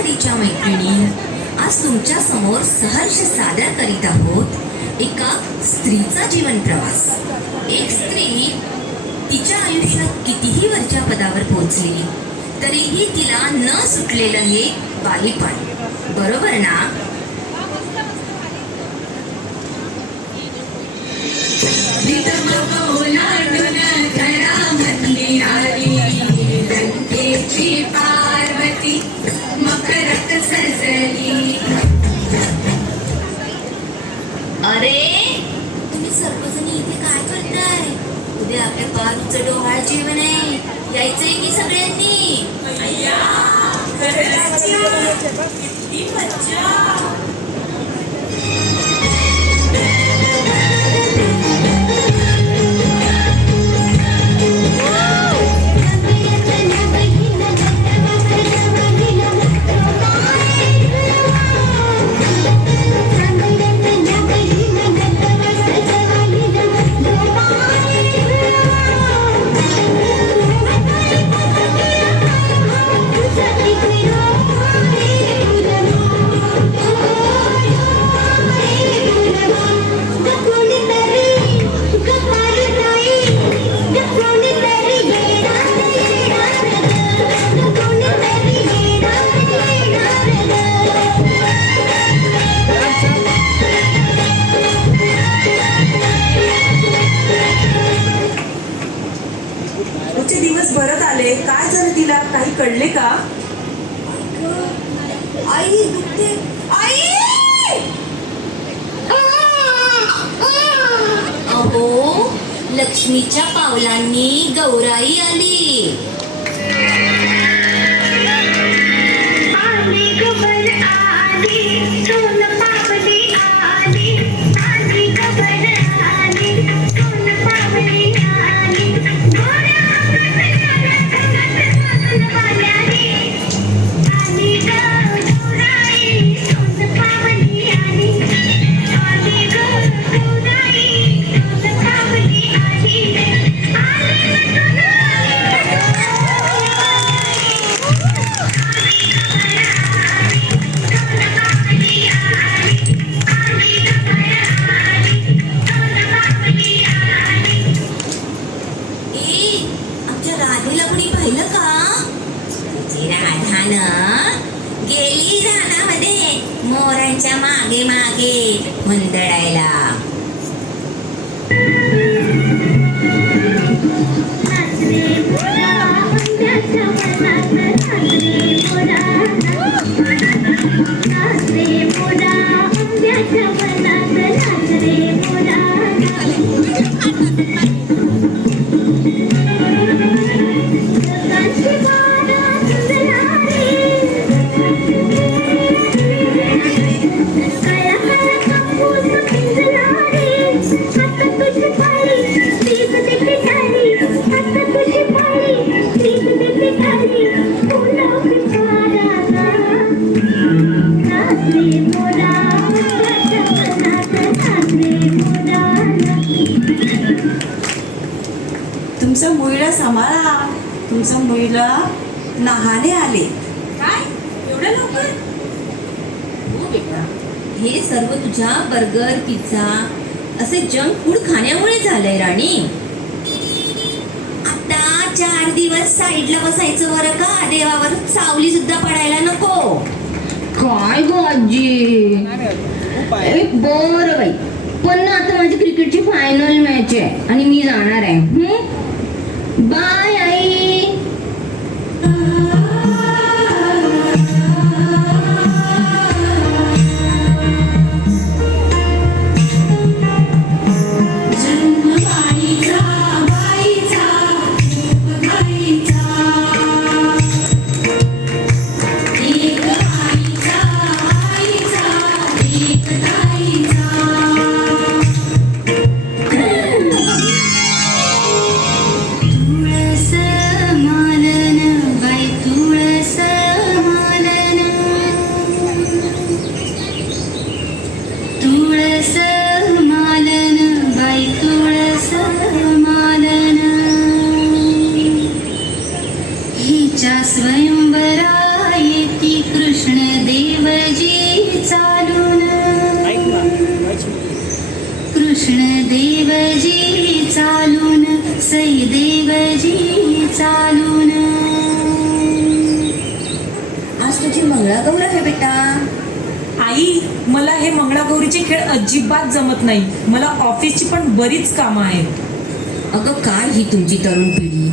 लहानपणीच्या मैत्रिणी आज तुमच्यासमोर सहर्ष सादर करीत आहोत एका स्त्रीचा जीवन प्रवास. एक स्त्री तिच्या आयुष्यात कितीही वरच्या पदावर पोहोचली तरीही तिला न सुटलेलं हे बालीपण. बरोबर ना? पार्वती लक्ष्मीच्या पावलांनी गौराई आली. आली गेली मोरांच्या मागे मागे हुंदडायला तुमचं मुलीला नहाने आले. काय? एवढ्या लवकर? हो बेटा. हे सर्व तुझ्या बर्गर पिझ्झा असे जंक फूड खाण्यामुळे झालंय राणी. आता चार दिवस साईडला बसायचं बरं का? देवावर सावली सुद्धा पडायला नको. काय गो आजी? ए, बरं बाई. पण ना आता माझी क्रिकेटची फायनल मॅच आहे आणि मी जाणार आहे. हं? बाय. कृष्ण देवजी चालून सै देवजी चालून. आज तुझी मंगळागौर आहे बेटा. आई मला हे मंगळागौरीचे खेळ अजिबात जमत नाही. मला ऑफिसची पण बरीच कामं आहेत. अगं काय ही तुमची तरुण पिढी?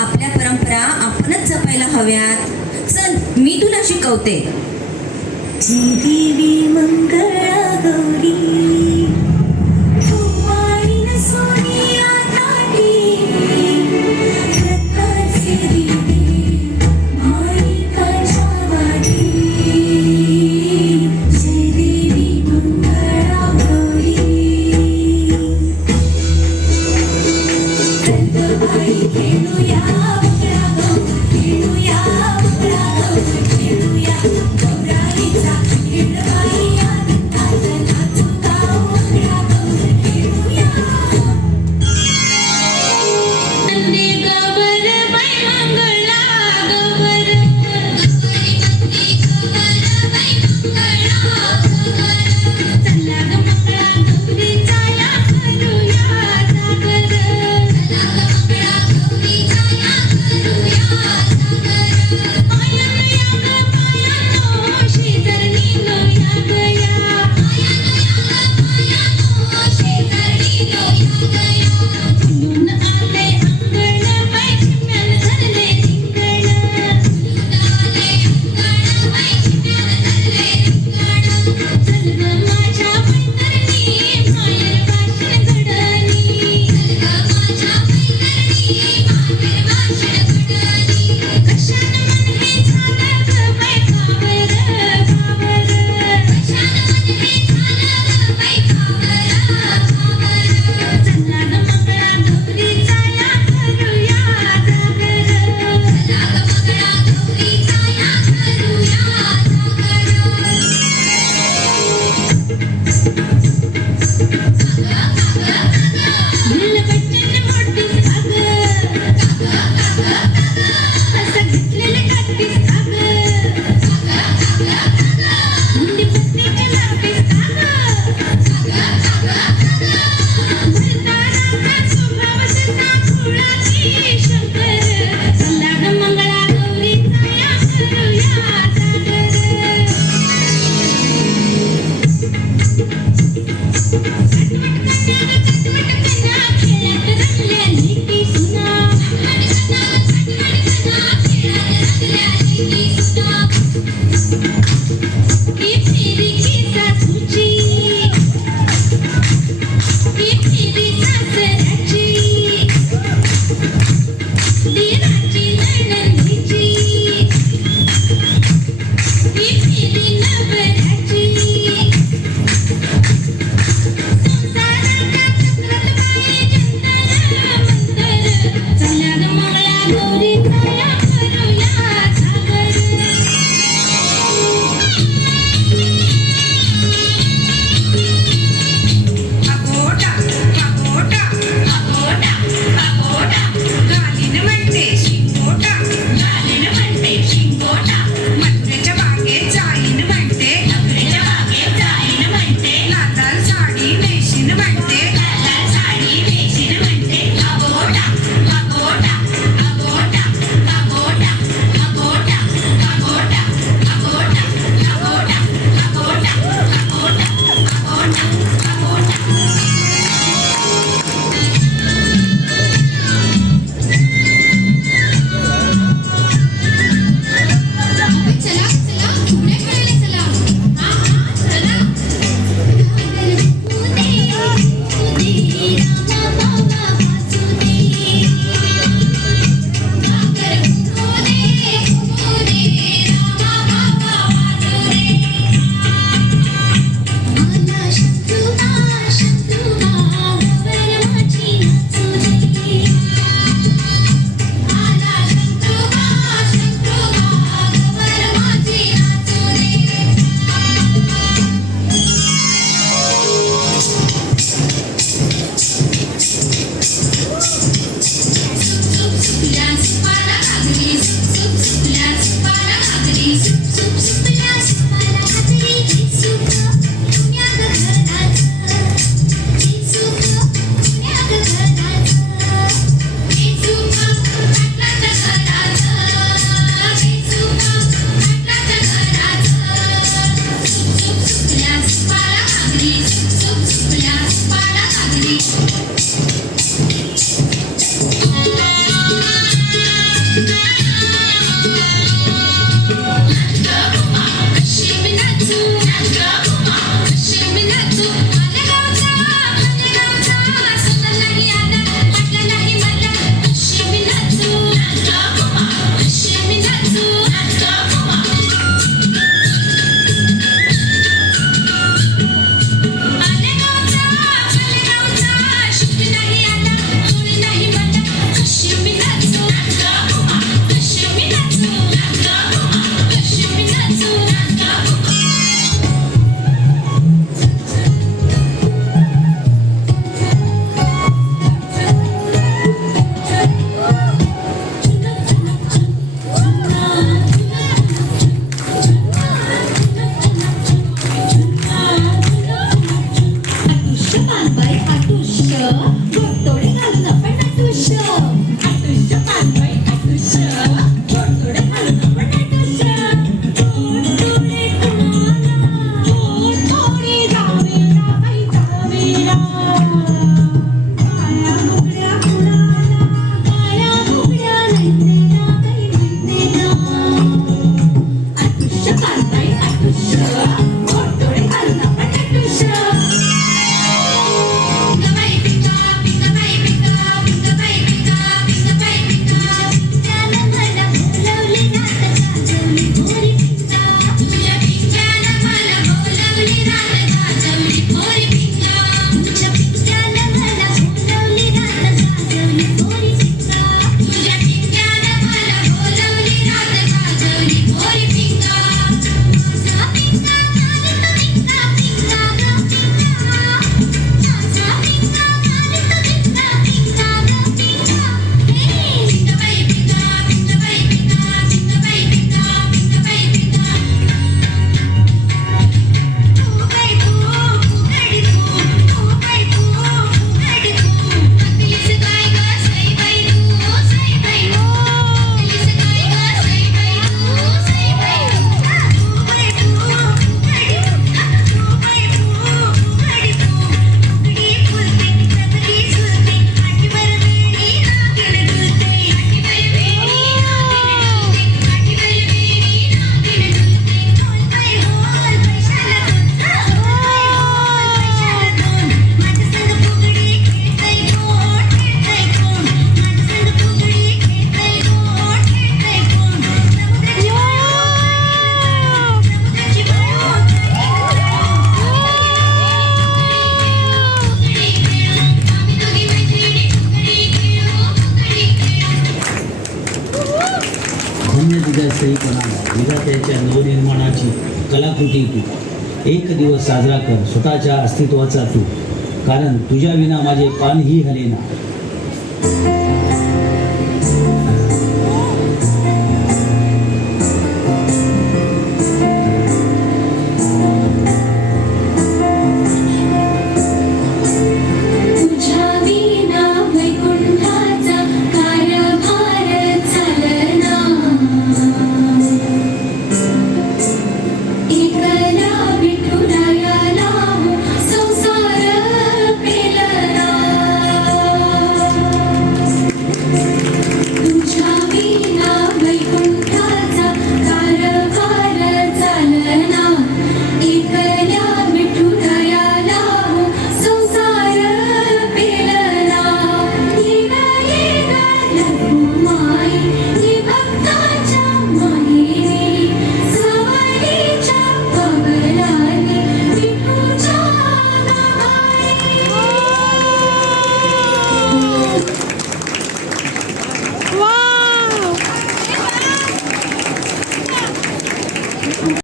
आपल्या परंपरा आपणच जपायला हव्यात. चल मी तुला शिकवते. देवी मंगळा It's वास्तविकपणाला विधात्याच्या नवनिर्माणाची कलाकृती तू. एक दिवस साजरा कर स्वतःच्या अस्तित्वाचा तू. कारण तुझ्या विना माझे पानही हलेना